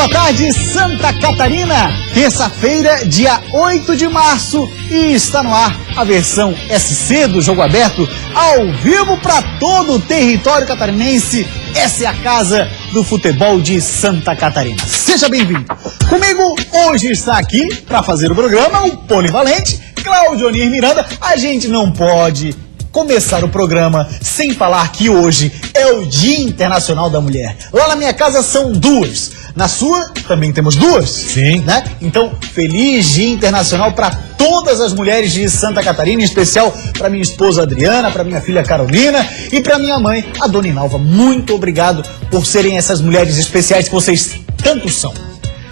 boa tarde, Santa Catarina. Terça-feira, dia 8 de março, e está no ar a versão SC do Jogo Aberto, ao vivo para todo o território catarinense. Essa é a casa do futebol de Santa Catarina. Seja bem-vindo. Comigo hoje está aqui para fazer o programa o polivalente Claudionir Miranda. A gente não pode começar o programa sem falar que hoje é o Dia Internacional da Mulher. Lá na minha casa são duas. Na sua também temos duas. Sim. Né? Então, feliz Dia Internacional para todas as mulheres de Santa Catarina, em especial para minha esposa Adriana, para minha filha Carolina e para minha mãe, a Dona Inalva. Muito obrigado por serem essas mulheres especiais que vocês tanto são.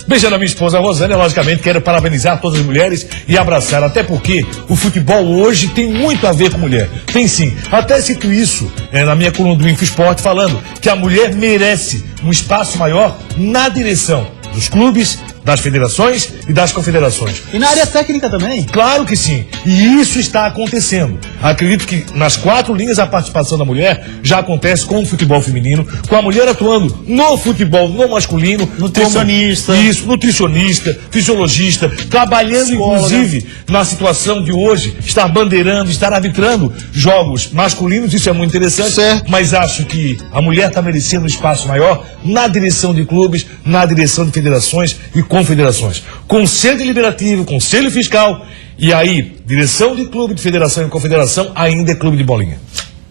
Beijando a minha esposa Rosânia, logicamente quero parabenizar todas as mulheres e abraçar, até porque o futebol hoje tem muito a ver com mulher. Tem sim. Até cito isso na minha coluna do InfoEsport, falando que a mulher merece um espaço maior na direção dos clubes, das federações e das confederações. E na área técnica também? Claro que sim. E isso está acontecendo. Acredito que nas 4 linhas a participação da mulher já acontece com o futebol feminino, com a mulher atuando no futebol no masculino. Nutricionista. Isso, nutricionista, fisiologista, trabalhando inclusive na situação de hoje, estar bandeirando, estar arbitrando jogos masculinos, isso é muito interessante. Certo. Mas acho que a mulher está merecendo um espaço maior na direção de clubes, na direção de federações e confederações. Conselho Deliberativo, Conselho Fiscal e aí, direção de clube, de federação e confederação, ainda é clube de bolinha.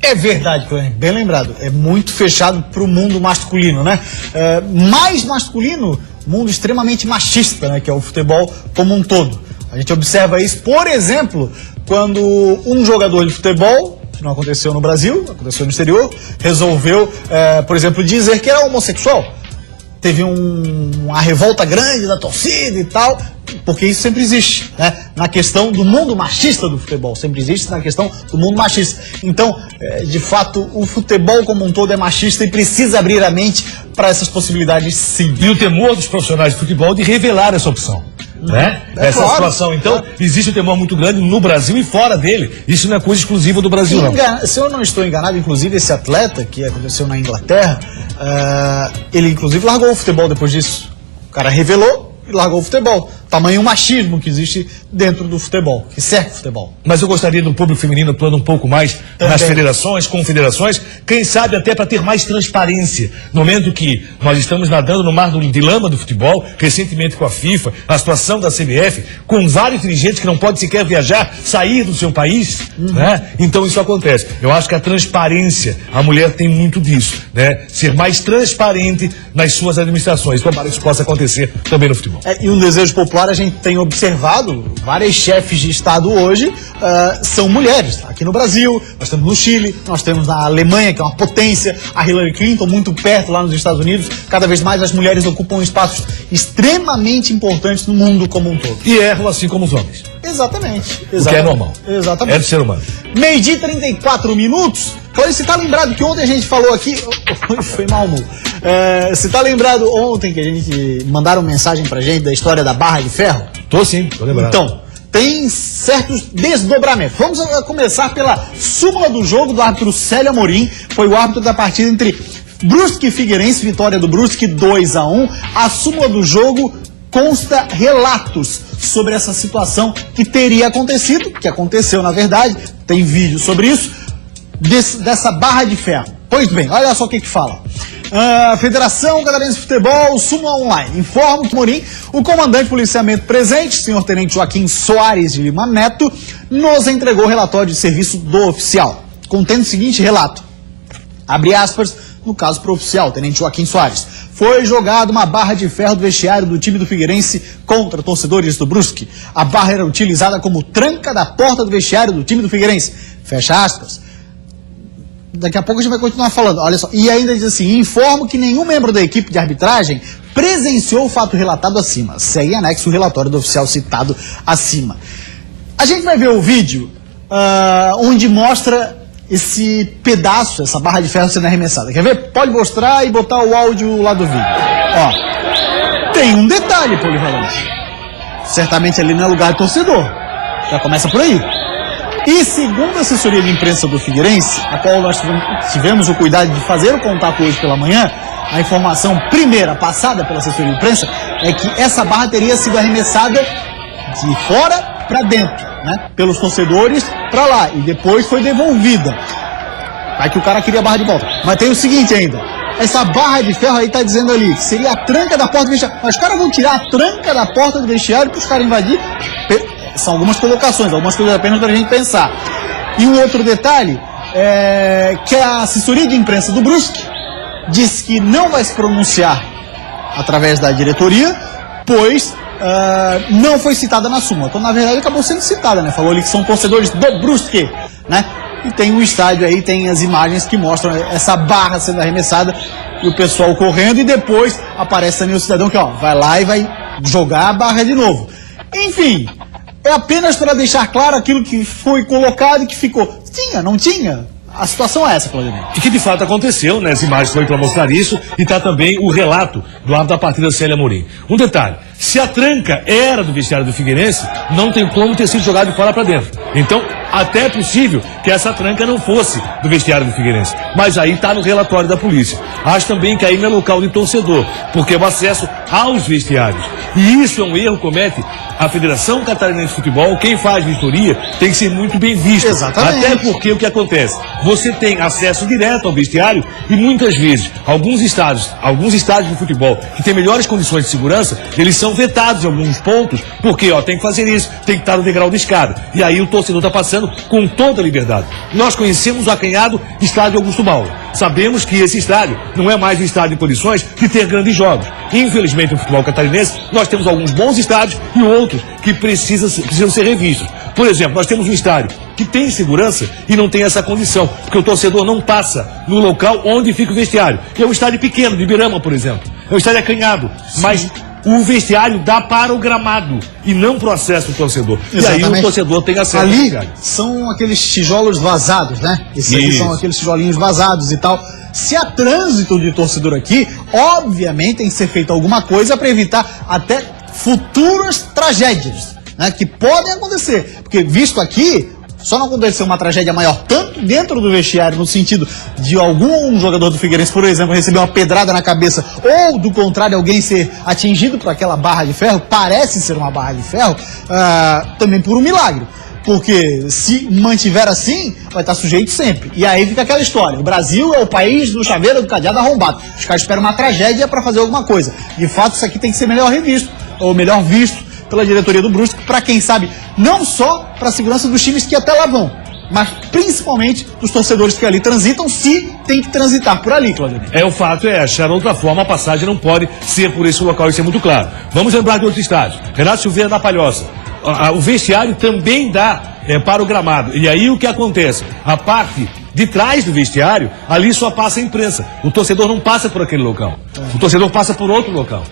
É verdade, Cleber, bem lembrado. É muito fechado para o mundo masculino, né? Mais masculino, mundo extremamente machista, né? Que é o futebol como um todo. A gente observa isso, por exemplo, quando um jogador de futebol, que não aconteceu no Brasil, aconteceu no exterior, resolveu, por exemplo, dizer que era homossexual. Teve uma revolta grande da torcida e tal, porque isso sempre existe, né? Na questão do mundo machista do futebol, sempre existe na questão do mundo machista. Então, de fato, o futebol como um todo é machista e precisa abrir a mente para essas possibilidades, sim. E o temor dos profissionais de futebol de revelar essa opção. Né? Essa claro, situação. Então, existe um temor muito grande no Brasil e fora dele. Isso não é coisa exclusiva do Brasil, não. Se eu não estou enganado, inclusive esse atleta que aconteceu na Inglaterra, ele inclusive largou o futebol depois disso. O cara revelou e largou o futebol. Tamanho machismo que existe dentro do futebol, que cerca o futebol. Mas eu gostaria do público feminino atuando um pouco mais nas federações, confederações, quem sabe até para ter mais transparência. No momento que nós estamos nadando no mar de lama do futebol, recentemente com a FIFA, a situação da CBF, com vários dirigentes que não podem sequer viajar, sair do seu país, né? Então isso acontece. Eu acho que a transparência, a mulher tem muito disso, né? Ser mais transparente nas suas administrações. Tomara que isso possa acontecer também no futebol. E um desejo popular, a gente tem observado, várias chefes de Estado hoje são mulheres. Aqui no Brasil, nós temos no Chile, nós temos na Alemanha, que é uma potência, a Hillary Clinton, muito perto lá nos Estados Unidos. Cada vez mais as mulheres ocupam espaços extremamente importantes no mundo como um todo. E erram assim como os homens. Exatamente. O que é normal. Exatamente. É do ser humano. 12h34. Claro, você tá lembrado que ontem a gente falou aqui... Foi mal, amor. Você tá lembrado ontem que a gente mandaram mensagem pra gente da história da barra de ferro? Tô sim, tô lembrado. Então, tem certos desdobramentos. Vamos começar pela súmula do jogo do árbitro Célio Amorim. Foi o árbitro da partida entre Brusque e Figueirense, vitória do Brusque 2-1. A súmula do jogo consta relatos sobre essa situação que teria acontecido, que aconteceu na verdade, tem vídeo sobre isso, dessa barra de ferro. Pois bem, olha só o que fala. Federação Catarinense de Futebol, súmula online. Informo que Amorim, o comandante de policiamento presente, senhor Tenente Joaquim Soares de Lima Neto, nos entregou o relatório de serviço do oficial, contendo o seguinte relato. Abre aspas, no caso pro oficial, Tenente Joaquim Soares. Foi jogada uma barra de ferro do vestiário do time do Figueirense contra torcedores do Brusque. A barra era utilizada como tranca da porta do vestiário do time do Figueirense. Fecha aspas. Daqui a pouco a gente vai continuar falando. Olha só. E ainda diz assim, informo que nenhum membro da equipe de arbitragem presenciou o fato relatado acima. Segue anexo o relatório do oficial citado acima. A gente vai ver o vídeo onde mostra esse pedaço, essa barra de ferro sendo arremessada. Quer ver? Pode mostrar e botar o áudio lá do vídeo. Ó, tem um detalhe, polivalente. Certamente ali não é lugar de torcedor. Já começa por aí. E segundo a assessoria de imprensa do Figueirense, a qual nós tivemos o cuidado de fazer o contato hoje pela manhã, A informação primeira passada pela assessoria de imprensa é que essa barra teria sido arremessada de fora para dentro, né? Pelos torcedores para lá, e depois foi devolvida. Vai que o cara queria a barra de volta. Mas tem o seguinte ainda, essa barra de ferro aí tá dizendo ali que seria a tranca da porta do vestiário. Mas os caras vão tirar a tranca da porta do vestiário para os caras invadir. São algumas colocações, algumas coisas apenas para a gente pensar. E um outro detalhe é que a assessoria de imprensa do Brusque disse que não vai se pronunciar através da diretoria, pois não foi citada na súmula. Então, na verdade, acabou sendo citada, né? Falou ali que são torcedores do Brusque, né? E tem um estádio aí, tem as imagens que mostram essa barra sendo arremessada e o pessoal correndo, e depois aparece também o cidadão que, ó, vai lá e vai jogar a barra de novo. Enfim, é apenas para deixar claro aquilo que foi colocado e que ficou. Tinha, não tinha? A situação é essa, Claudinei. E que de fato aconteceu, né? As imagens foi para mostrar isso, e está também o relato do árbitro da partida, Célio Amorim. Um detalhe, se a tranca era do vestiário do Figueirense, não tem como ter sido jogado de fora para dentro. Então, até é possível que essa tranca não fosse do vestiário do Figueirense. Mas aí está no relatório da polícia. Acho também que aí não é local de torcedor, porque é o acesso aos vestiários. E isso é um erro que comete a Federação Catarinense de Futebol. Quem faz vistoria tem que ser muito bem visto. Exatamente. Até porque o que acontece? Você tem acesso direto ao vestiário e muitas vezes alguns estádios de futebol que têm melhores condições de segurança, eles são vetados em alguns pontos, porque ó, tem que fazer isso, tem que estar no degrau de escada. E aí o torcedor está passando com toda a liberdade. Nós conhecemos o acanhado estádio Augusto Bauer. Sabemos que esse estádio não é mais um estádio em condições de ter grandes jogos. Infelizmente, no futebol catarinense, nós temos alguns bons estádios e outros que precisam ser revistos. Por exemplo, nós temos um estádio que tem segurança e não tem essa condição, porque o torcedor não passa no local onde fica o vestiário. É um estádio pequeno, de Ibirama, por exemplo. É um estádio acanhado, mas o vestiário dá para o gramado e não para o acesso do torcedor. Exatamente. E aí o torcedor tem acesso ali ao vestiário. São aqueles tijolos vazados, né? Esses aqui são aqueles tijolinhos vazados e tal. Se há trânsito de torcedor aqui, obviamente tem que ser feito alguma coisa para evitar até futuras tragédias, né, que podem acontecer. Porque visto aqui, só não aconteceu uma tragédia maior tanto dentro do vestiário, no sentido de algum jogador do Figueirense, por exemplo, receber uma pedrada na cabeça, ou do contrário, alguém ser atingido por aquela barra de ferro, parece ser uma barra de ferro, também por um milagre. Porque se mantiver assim, vai estar sujeito sempre. E aí fica aquela história. O Brasil é o país do chaveiro do cadeado arrombado. Os caras esperam uma tragédia para fazer alguma coisa. De fato, isso aqui tem que ser melhor revisto, ou melhor visto pela diretoria do Brusque, para quem sabe, não só para a segurança dos times que até lá vão, mas principalmente dos torcedores que ali transitam, se tem que transitar por ali, Claudio. O fato é achar outra forma, a passagem não pode ser por esse local, isso é muito claro. Vamos lembrar de outro estádio, Renato Silveira da Palhoça. O vestiário também dá para o gramado. E aí o que acontece? A parte de trás do vestiário, ali só passa a imprensa. O torcedor não passa por aquele local. O torcedor passa por outro local.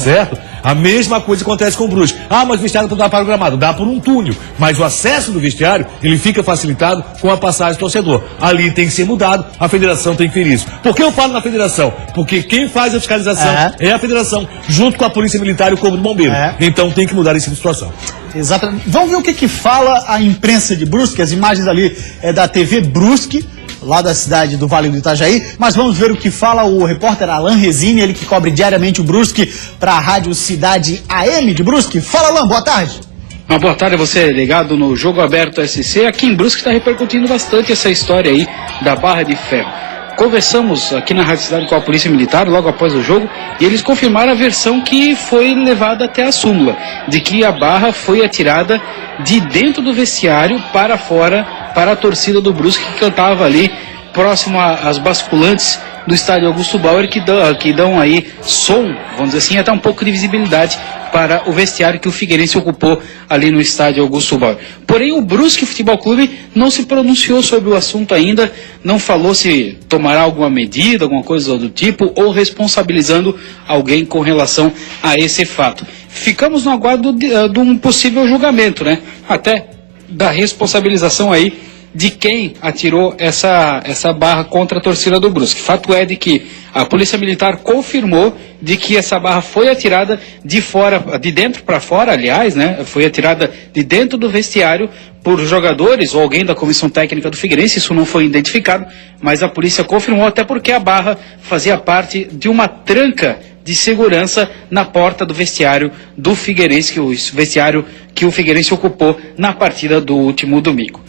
Certo? A mesma coisa acontece com o Brusque. Mas o vestiário não dá para o gramado, dá por um túnel. Mas o acesso do vestiário, ele fica facilitado com a passagem do torcedor. Ali tem que ser mudado, a federação tem que ver isso. Por que eu falo na federação? Porque quem faz a fiscalização é a federação, junto com a Polícia Militar e o Corpo de Bombeiro. Então tem que mudar essa situação. Exatamente. Vamos ver o que fala a imprensa de Brusque. As imagens ali é da TV Brusque, lá da cidade do Vale do Itajaí, mas vamos ver o que fala o repórter Alan Resini, ele que cobre diariamente o Brusque para a Rádio Cidade AM de Brusque. Fala, Alan, boa tarde. Uma boa tarde a você ligado no Jogo Aberto SC. Aqui em Brusque está repercutindo bastante essa história aí da barra de ferro. Conversamos aqui na Rádio Cidade com a Polícia Militar logo após o jogo e eles confirmaram a versão que foi levada até a súmula, de que a barra foi atirada de dentro do vestiário para fora, para a torcida do Brusque que cantava ali próximo às basculantes do estádio Augusto Bauer, que dão aí som, vamos dizer assim, até um pouco de visibilidade para o vestiário que o Figueirense ocupou ali no estádio Augusto Bauer. Porém, o Brusque Futebol Clube não se pronunciou sobre o assunto ainda, não falou se tomará alguma medida, alguma coisa do tipo, ou responsabilizando alguém com relação a esse fato. Ficamos no aguardo de um possível julgamento, né? Até da responsabilização aí de quem atirou essa barra contra a torcida do Brusque. Fato é de que a Polícia Militar confirmou de que essa barra foi atirada de dentro para fora, aliás, né? Foi atirada de dentro do vestiário por jogadores ou alguém da comissão técnica do Figueirense. Isso não foi identificado, mas a polícia confirmou, até porque a barra fazia parte de uma tranca de segurança na porta do vestiário do Figueirense, o vestiário que o Figueirense ocupou na partida do último domingo.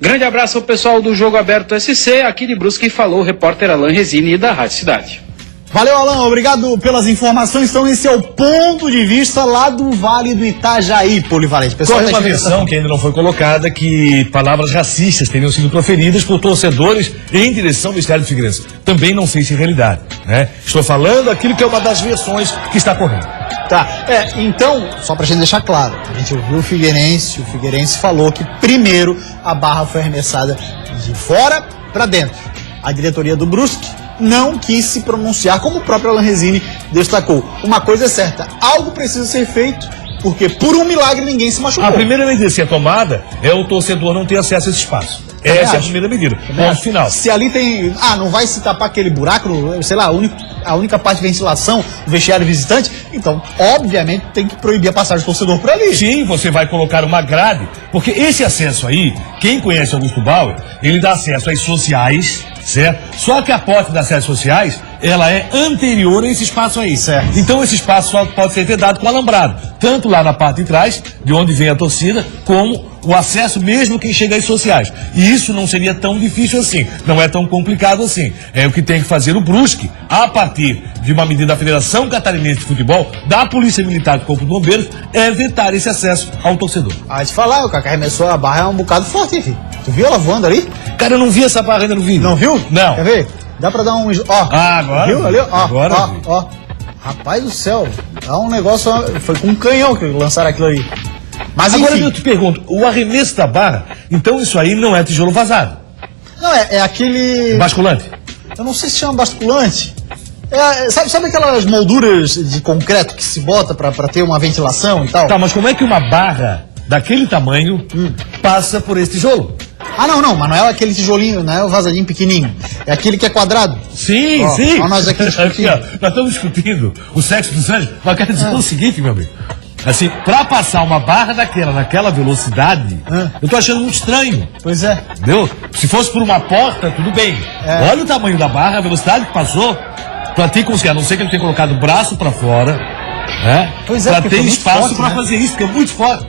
Grande abraço ao pessoal do Jogo Aberto SC, aqui de Brusque falou o repórter Alan Resini da Rádio Cidade. Valeu, Alan, obrigado pelas informações. Então esse é o ponto de vista lá do Vale do Itajaí, Polivalente. Corre uma versão que ainda não foi colocada, que palavras racistas teriam sido proferidas por torcedores em direção ao vestiário do Figueirense. Também não sei se é realidade, né? Estou falando aquilo que é uma das versões que está correndo. Tá, então, só pra gente deixar claro, a gente ouviu o Figueirense falou que primeiro a barra foi arremessada de fora pra dentro. A diretoria do Brusque não quis se pronunciar, como o próprio Alan Resini destacou. Uma coisa é certa, algo precisa ser feito, porque por um milagre ninguém se machucou. A primeira medida a ser tomada é o torcedor não ter acesso a esse espaço. Essa é a primeira medida. Ponto final. Se ali tem... não vai se tapar aquele buraco, sei lá, a única parte de ventilação do vestiário visitante, então, obviamente, tem que proibir a passagem do torcedor por ali. Sim, você vai colocar uma grade, porque esse acesso aí, quem conhece Augusto Bauer, ele dá acesso às sociais, certo? Só que a porta das redes sociais, ela é anterior a esse espaço aí. Certo. Então esse espaço só pode ser dado com alambrado, tanto lá na parte de trás, de onde vem a torcida, como o acesso mesmo quem chega às sociais. E isso não seria tão difícil assim, não é tão complicado assim. É o que tem que fazer o Brusque, a partir de uma medida da Federação Catarinense de Futebol, da Polícia Militar do Corpo de Bombeiros, é vetar esse acesso ao torcedor. Te falar, o Kaká arremessou a barra, é um bocado forte, filho. Tu viu ela voando ali? Cara, eu não vi essa barra ainda no vídeo. Não viu? Não. Quer ver? Dá pra dar um... agora. Viu ali? Agora Ó. Rapaz do céu. É um negócio... Foi com um canhão que lançaram aquilo aí. Mas agora enfim. eu te pergunto, o arremesso da barra, então isso aí não é tijolo vazado? Não, é aquele... Basculante? Eu não sei se chama basculante. Sabe aquelas molduras de concreto que se bota pra ter uma ventilação e tal? Tá, mas como é que uma barra daquele tamanho passa por esse tijolo? Não, mas não é aquele tijolinho, não é o vazadinho pequenininho. É aquele que é quadrado. Sim. Ó, nós aqui discutindo. Nós estamos discutindo o sexo dos anjos, mas eu quero dizer o seguinte, meu amigo. Assim, pra passar uma barra naquela velocidade, eu tô achando muito estranho. Pois é. Entendeu? Se fosse por uma porta, tudo bem. Olha o tamanho da barra, a velocidade que passou, pra ter conseguido, a não ser que ele tenha colocado o braço pra fora, Pois é, pra ter espaço forte, pra fazer isso, porque é muito forte.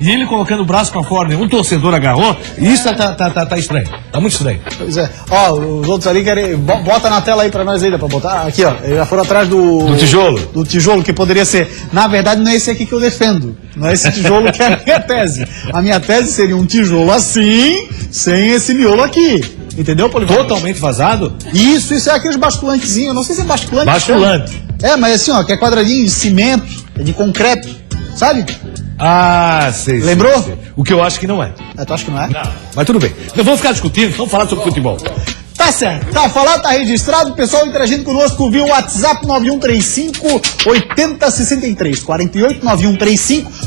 E ele colocando o braço pra fora, nenhum torcedor agarrou, e isso tá estranho. Tá muito estranho. Pois é. Os outros ali querem... Bota na tela aí pra nós ainda, pra botar. Aqui, ó. Eles já foram atrás do tijolo? Do tijolo, que poderia ser... Na verdade, não é esse aqui que eu defendo. Não é esse tijolo que é a minha tese. A minha tese seria um tijolo assim, sem esse miolo aqui. Entendeu, Polivalente? Totalmente vazado? Isso é aqueles basculantezinhos. Não sei se é basculante. Basculante. Mas assim, ó, que é quadradinho de cimento, de concreto, sabe? Sei. Lembrou? Sei. O que eu acho que não é. Tu acha que não é? Não. Mas tudo bem. Não vamos ficar discutindo, vamos falar sobre futebol. Tá certo, tá falado, tá registrado, o pessoal interagindo conosco via WhatsApp 9135-8063,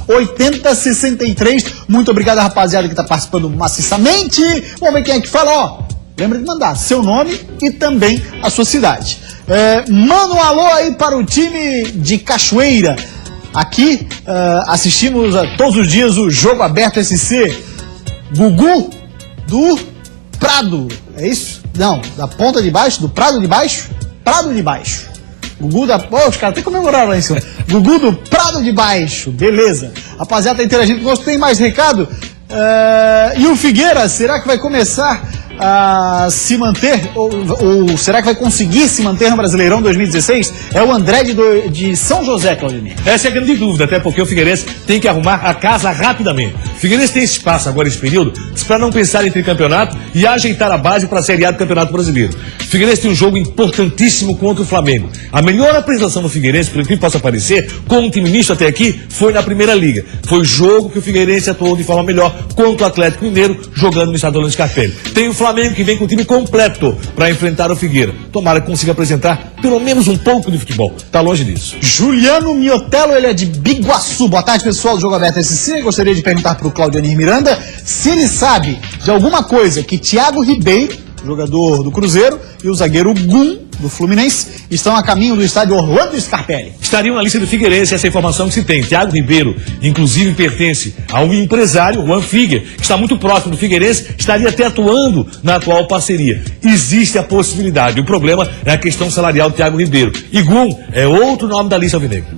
48-9135-8063. Muito obrigado, rapaziada, que tá participando maciçamente. Vamos ver quem é que fala, ó. Lembra de mandar seu nome e também a sua cidade. Manda um alô aí para o time de Cachoeira. Aqui assistimos todos os dias o Jogo Aberto SC. Gugu do Prado, é isso? Não, da ponta de baixo, do Prado de baixo? Prado de baixo. Gugu da... os caras até comemoraram lá em cima. Gugu do Prado de Baixo, beleza. Rapaziada, tá interagindo conosco, tem mais recado? E o Figueira, será que vai começar a se manter, ou será que vai conseguir se manter no Brasileirão 2016? É o André de São José, Claudinei. Essa é a grande dúvida, até porque o Figueirense tem que arrumar a casa rapidamente. O Figueirense tem esse espaço agora, esse período, para não pensar em tricampeonato e ajeitar a base para a Série A do Campeonato Brasileiro. O Figueirense tem um jogo importantíssimo contra o Flamengo. A melhor apresentação do Figueirense, por incrível que possa parecer, com um time misto até aqui, foi na Primeira Liga. Foi o jogo que o Figueirense atuou de forma melhor contra o Atlético Mineiro, jogando no Estado Orlando Scarpelli. Tem o Flamengo que vem com o time completo para enfrentar o Figueira. Tomara que consiga apresentar pelo menos um pouco de futebol. Tá longe disso. Juliano Miotello, ele é de Biguaçu. Boa tarde, pessoal do Jogo Aberto SC. Gostaria de perguntar para o do Claudianir Miranda se ele sabe de alguma coisa que Thiago Ribeiro, jogador do Cruzeiro, e o zagueiro Gum, do Fluminense, estão a caminho do estádio Orlando Scarpelli. Estariam na lista do Figueirense, essa informação que se tem. Thiago Ribeiro, inclusive, pertence a um empresário, Juan Figuer, que está muito próximo do Figueirense, estaria até atuando na atual parceria. Existe a possibilidade. O problema é a questão salarial do Thiago Ribeiro. E Gum é outro nome da lista alvinegra.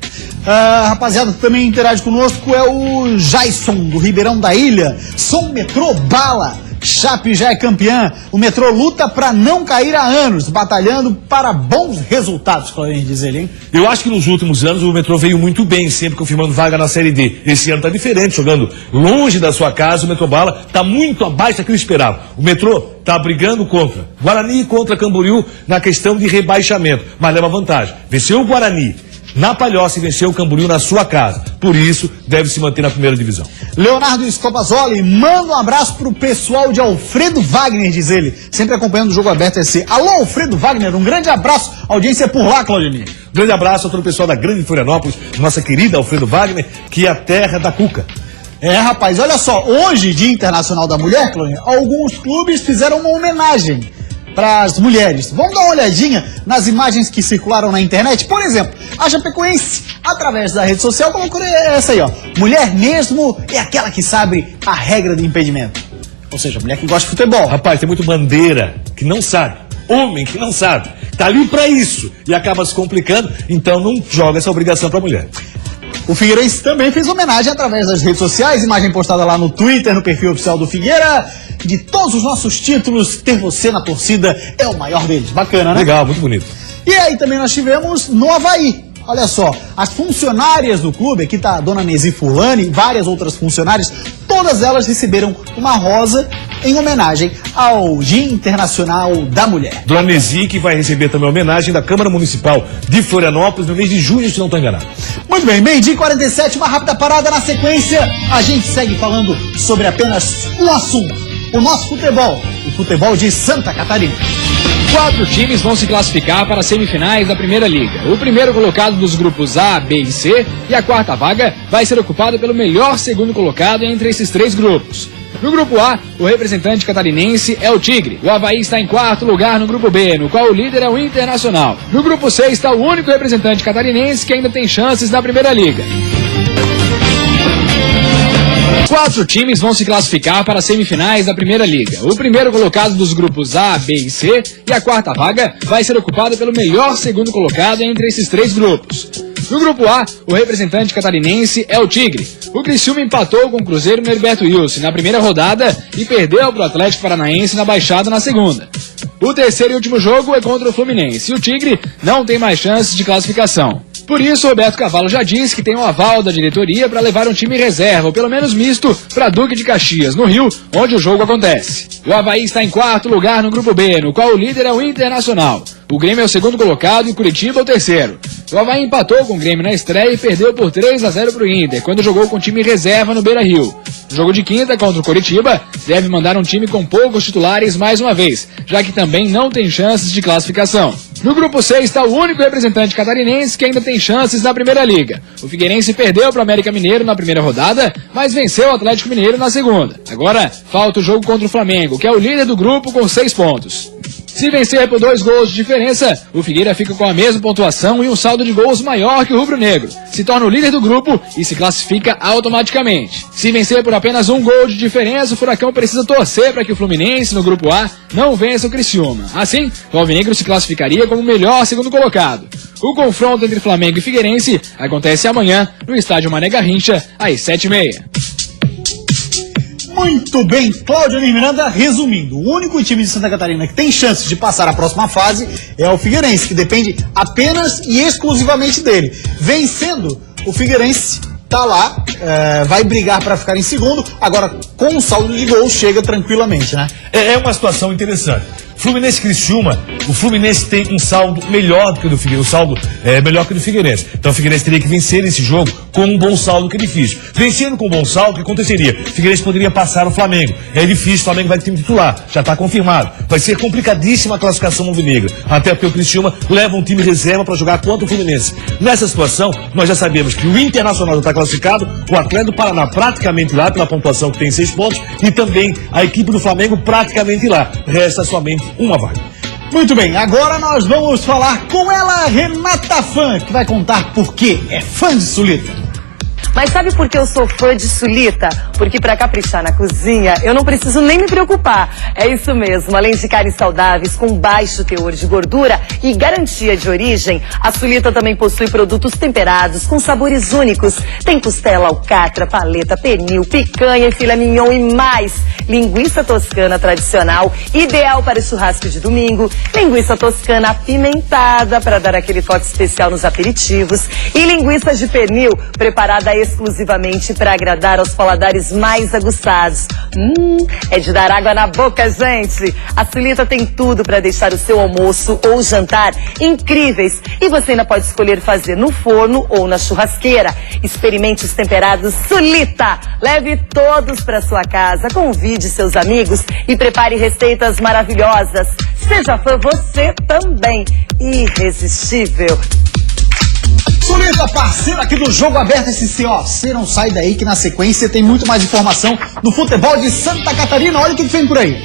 Rapaziada, que também interage conosco é o Jason, do Ribeirão da Ilha. Som Metrô Bala. Chape já é campeã. O Metrô luta para não cair há anos, batalhando para bons resultados, Claudinho, diz ele, hein? Eu acho que nos últimos anos o Metrô veio muito bem, sempre confirmando vaga na Série D. Esse ano está diferente, jogando longe da sua casa, o Metrô Bala está muito abaixo daquilo que esperava. O Metrô está brigando contra Guarani e contra Camboriú na questão de rebaixamento, mas leva vantagem. Venceu o Guarani na Palhoça e venceu o Camboriú na sua casa. Por isso, deve se manter na primeira divisão. Leonardo Scopazoli, manda um abraço pro pessoal de Alfredo Wagner, diz ele. Sempre acompanhando o Jogo Aberto SC. Alô, Alfredo Wagner, um grande abraço. Audiência por lá, Claudinei. Grande abraço a todo o pessoal da Grande Florianópolis, nossa querida Alfredo Wagner, que é a terra da Cuca. Rapaz, olha só, hoje, Dia Internacional da Mulher, Claudinei, alguns clubes fizeram uma homenagem para as mulheres. Vamos dar uma olhadinha nas imagens que circularam na internet. Por exemplo, a Chapecoense, através da rede social, colocou essa aí, ó. Mulher mesmo é aquela que sabe a regra do impedimento. Ou seja, mulher que gosta de futebol. Rapaz, tem muito bandeira que não sabe. Homem que não sabe. Tá ali para isso e acaba se complicando, então não joga essa obrigação para a mulher. O Figueirense também fez homenagem através das redes sociais, imagem postada lá no Twitter, no perfil oficial do Figueira. De todos os nossos títulos, ter você na torcida é o maior deles. Bacana, né? Legal, muito bonito. E aí também nós tivemos no Avaí. Olha só, as funcionárias do clube, aqui tá a dona Nesi Furlani, várias outras funcionárias, todas elas receberam uma rosa em homenagem ao Dia Internacional da Mulher. Dona Nesi, que vai receber também a homenagem da Câmara Municipal de Florianópolis no mês de junho, se não estou enganado. Muito bem, meio-dia e 47, uma rápida parada. Na sequência, a gente segue falando sobre apenas um assunto: o nosso futebol, o futebol de Santa Catarina. 4 times vão se classificar para as semifinais da Primeira Liga. O primeiro colocado dos grupos A, B e C e a quarta vaga vai ser ocupada pelo melhor segundo colocado entre esses 3 grupos. No grupo A, o representante catarinense é o Tigre. O Avaí está em 4º lugar no grupo B, no qual o líder é o Internacional. No grupo C está o único representante catarinense que ainda tem chances na Primeira Liga. 4 times vão se classificar para as semifinais da Primeira Liga. O primeiro colocado dos grupos A, B e C e a quarta vaga vai ser ocupada pelo melhor segundo colocado entre esses 3 grupos. No grupo A, o representante catarinense é o Tigre. O Criciúma empatou com o Cruzeiro no Herberto Wilson na primeira rodada e perdeu para o Atlético Paranaense na Baixada na segunda. O terceiro e último jogo é contra o Fluminense e o Tigre não tem mais chances de classificação. Por isso, Roberto Cavalo já disse que tem um aval da diretoria para levar um time reserva, ou pelo menos misto, para Duque de Caxias, no Rio, onde o jogo acontece. O Avaí está em 4º lugar no grupo B, no qual o líder é o Internacional. O Grêmio é o segundo colocado e o Curitiba é o terceiro. O Avaí empatou com o Grêmio na estreia e perdeu por 3-0 para o Inter, quando jogou com time reserva no Beira-Rio. No jogo de quinta contra o Curitiba, deve mandar um time com poucos titulares mais uma vez, já que também não tem chances de classificação. No grupo C está o único representante catarinense que ainda tem chances na Primeira Liga. O Figueirense perdeu para o América Mineiro na primeira rodada, mas venceu o Atlético Mineiro na segunda. Agora, falta o jogo contra o Flamengo, que é o líder do grupo com 6 pontos. Se vencer por 2 gols de diferença, o Figueira fica com a mesma pontuação e um saldo de gols maior que o rubro-negro. Se torna o líder do grupo e se classifica automaticamente. Se vencer por apenas 1 gol de diferença, o Furacão precisa torcer para que o Fluminense, no grupo A, não vença o Criciúma. Assim, o Alvinegro se classificaria como o melhor segundo colocado. O confronto entre Flamengo e Figueirense acontece amanhã no estádio Mané Garrincha, às 7h30. Muito bem, Claudianir Miranda, resumindo, o único time de Santa Catarina que tem chances de passar a próxima fase é o Figueirense, que depende apenas e exclusivamente dele. Vencendo, o Figueirense tá lá, vai brigar para ficar em segundo, agora com o saldo de gols chega tranquilamente, né? É uma situação interessante. Fluminense e Criciúma, o Fluminense tem um saldo melhor do que o do Figueirense, o saldo é melhor que o do Figueirense. Então o Figueirense teria que vencer esse jogo com um bom saldo, que é difícil. Vencendo com um bom saldo, o que aconteceria? O Figueirense poderia passar o Flamengo. É difícil, o Flamengo vai ter time titular, já está confirmado. Vai ser complicadíssima a classificação alvinegra, até porque o Criciúma leva um time reserva para jogar contra o Fluminense. Nessa situação, nós já sabemos que o Internacional já está classificado, o Atlético do Paraná praticamente lá, pela pontuação que tem 6 pontos, e também a equipe do Flamengo praticamente lá. Resta somente uma vaga. Muito bem, agora nós vamos falar com ela, Renata Fã, que vai contar por que é fã de Sulita. Mas sabe por que eu sou fã de Sulita? Porque para caprichar na cozinha, eu não preciso nem me preocupar. É isso mesmo, além de carnes saudáveis com baixo teor de gordura e garantia de origem, a Sulita também possui produtos temperados com sabores únicos. Tem costela, alcatra, paleta, pernil, picanha e filé mignon e mais. Linguiça toscana tradicional, ideal para o churrasco de domingo. Linguiça toscana apimentada para dar aquele toque especial nos aperitivos. E linguiça de pernil preparada exclusivamente para agradar aos paladares mais aguçados. É de dar água na boca, gente. A Sulita tem tudo para deixar o seu almoço ou jantar incríveis. E você ainda pode escolher fazer no forno ou na churrasqueira. Experimente os temperados Sulita. Leve todos para sua casa, convide seus amigos e prepare receitas maravilhosas. Seja fã você também. Irresistível. Sulita, parceiro aqui do Jogo Aberto SC, ó. Você não sai daí que na sequência tem muito mais informação do futebol de Santa Catarina. Olha o que vem por aí.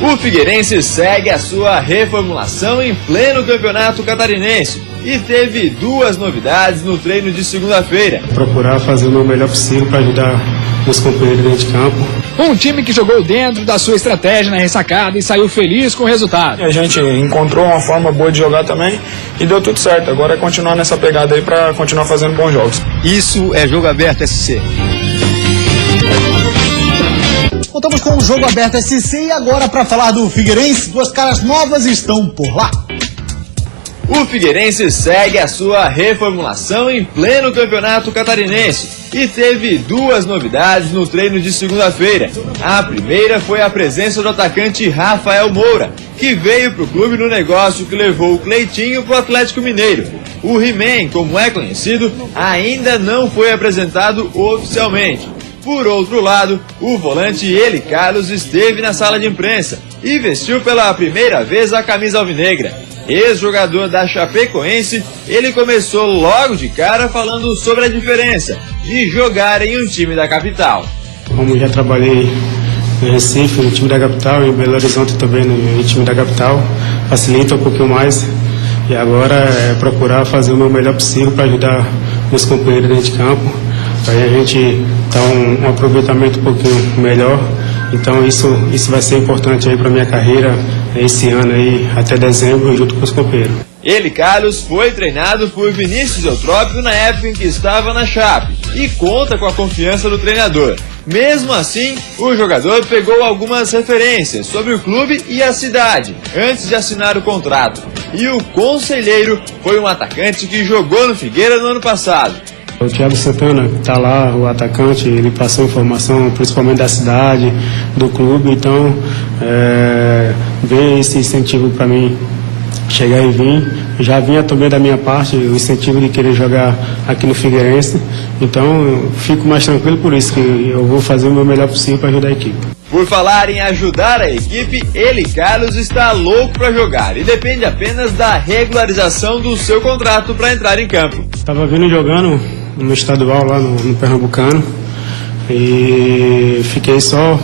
O Figueirense segue a sua reformulação em pleno campeonato catarinense e teve 2 novidades no treino de segunda-feira. Procurar fazer o meu melhor possível para ajudar meus companheiros dentro de campo. Um time que jogou dentro da sua estratégia na ressacada e saiu feliz com o resultado. A gente encontrou uma forma boa de jogar também e deu tudo certo. Agora é continuar nessa pegada aí para continuar fazendo bons jogos. Isso é Jogo Aberto SC. Voltamos com o Jogo Aberto SC e agora para falar do Figueirense, 2 caras novas estão por lá. O Figueirense segue a sua reformulação em pleno campeonato catarinense e teve 2 novidades no treino de segunda-feira. A primeira foi a presença do atacante Rafael Moura, que veio para o clube no negócio que levou o Cleitinho para o Atlético Mineiro. O He-Man, como é conhecido, ainda não foi apresentado oficialmente. Por outro lado, o volante Eli Carlos esteve na sala de imprensa e vestiu pela primeira vez a camisa alvinegra. Ex-jogador da Chapecoense, ele começou logo de cara falando sobre a diferença de jogar em um time da capital. Como já trabalhei em Recife, no time da capital, em Belo Horizonte também, no time da capital, facilita um pouquinho mais. E agora é procurar fazer o meu melhor possível para ajudar meus companheiros dentro de campo. Aí a gente dá um aproveitamento um pouquinho melhor. Então isso vai ser importante aí para minha carreira esse ano aí até dezembro junto com os companheiros. Eli Carlos foi treinado por Vinícius Eutrópio na época em que estava na Chape e conta com a confiança do treinador. Mesmo assim, o jogador pegou algumas referências sobre o clube e a cidade antes de assinar o contrato. E o conselheiro foi um atacante que jogou no Figueira no ano passado. O Thiago Santana, que está lá, o atacante, ele passou informação principalmente da cidade, do clube, então veio esse incentivo para mim chegar e vir. Já vinha também da minha parte o incentivo de querer jogar aqui no Figueirense, então eu fico mais tranquilo por isso, que eu vou fazer o meu melhor possível para ajudar a equipe. Por falar em ajudar a equipe, Eli Carlos está louco para jogar e depende apenas da regularização do seu contrato para entrar em campo. Estava vindo jogando no estadual lá no Pernambucano e fiquei só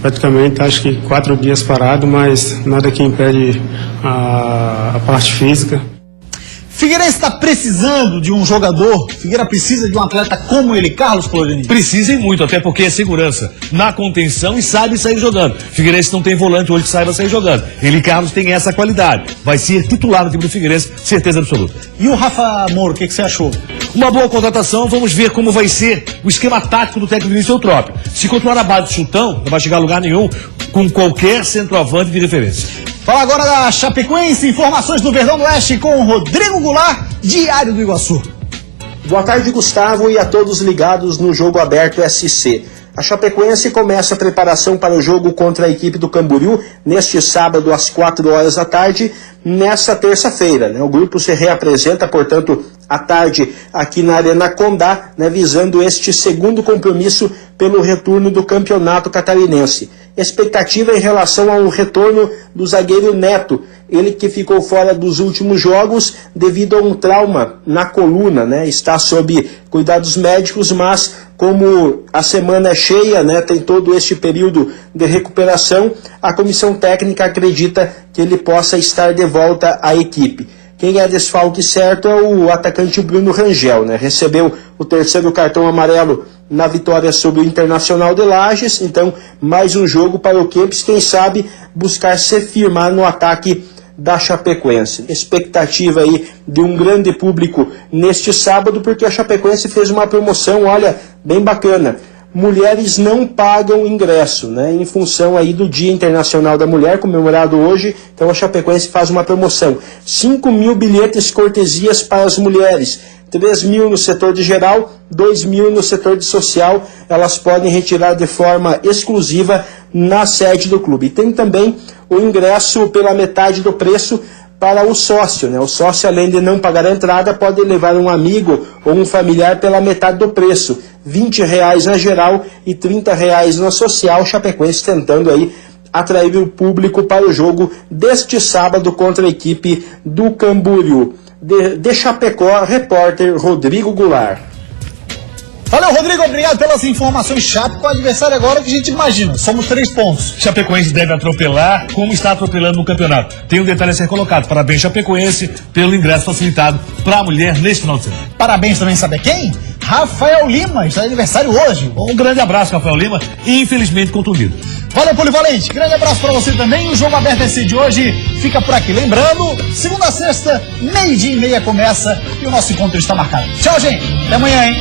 praticamente acho que 4 dias parado, mas nada que impede a parte física. Figueirense está precisando de um jogador, Figueira precisa de um atleta como ele, Carlos Florini. Precisa e muito, até porque é segurança na contenção e sabe sair jogando. Figueirense não tem volante hoje que saiba sair jogando. Eli Carlos tem essa qualidade. Vai ser titular no time do Figueirense, certeza absoluta. E o Rafa Moura, o que você achou? Uma boa contratação, vamos ver como vai ser o esquema tático do técnico Vinícius Eutrópio. Se continuar na base do chutão, não vai chegar a lugar nenhum com qualquer centroavante de referência. Fala agora da Chapecoense, informações do Verdão do Oeste com o Rodrigo Goulart, Diário do Iguaçu. Boa tarde, Gustavo, e a todos ligados no Jogo Aberto SC. A Chapecoense começa a preparação para o jogo contra a equipe do Camboriú neste sábado às 4 horas da tarde, nessa terça-feira, né? O grupo se reapresenta, portanto, à tarde aqui na Arena Condá, né, visando este segundo compromisso pelo retorno do campeonato catarinense. Expectativa em relação ao retorno do zagueiro Neto, ele que ficou fora dos últimos jogos devido a um trauma na coluna, né? Está sob cuidados médicos, mas como a semana é cheia, né, tem todo este período de recuperação, a comissão técnica acredita que ele possa estar de volta à equipe. Quem é desfalque certo é o atacante Bruno Rangel, né? Recebeu o terceiro cartão amarelo na vitória sobre o Internacional de Lages, então mais um jogo para o Kempis, quem sabe buscar se firmar no ataque da Chapecoense. Expectativa aí de um grande público neste sábado, porque a Chapecoense fez uma promoção, olha, bem bacana. Mulheres não pagam ingresso, né? Em função aí do Dia Internacional da Mulher, comemorado hoje, então a Chapecoense faz uma promoção. 5.000 bilhetes cortesias para as mulheres, 3.000 no setor de geral, 2.000 no setor de social, elas podem retirar de forma exclusiva na sede do clube. E tem também o ingresso pela metade do preço para o sócio, né? O sócio, além de não pagar a entrada, pode levar um amigo ou um familiar pela metade do preço. R$20 na geral e R$30 na social. Chapecoense tentando aí atrair o público para o jogo deste sábado contra a equipe do Camboriú. De Chapecó, repórter Rodrigo Goulart. Valeu, Rodrigo, obrigado pelas informações. Chape com o adversário agora que a gente imagina. Somos 3 pontos. Chapecoense deve atropelar como está atropelando no campeonato. Tem um detalhe a ser colocado. Parabéns, Chapecoense, pelo ingresso facilitado para a mulher neste final de semana. Parabéns também, sabe quem? Rafael Lima, está de aniversário hoje. Um grande abraço, Rafael Lima, infelizmente contundido. Valeu, Polivalente. Grande abraço para você também. O Jogo Aberto SC de hoje fica por aqui. Lembrando, segunda a sexta, 12:30 começa e o nosso encontro está marcado. Tchau, gente. Até amanhã, hein?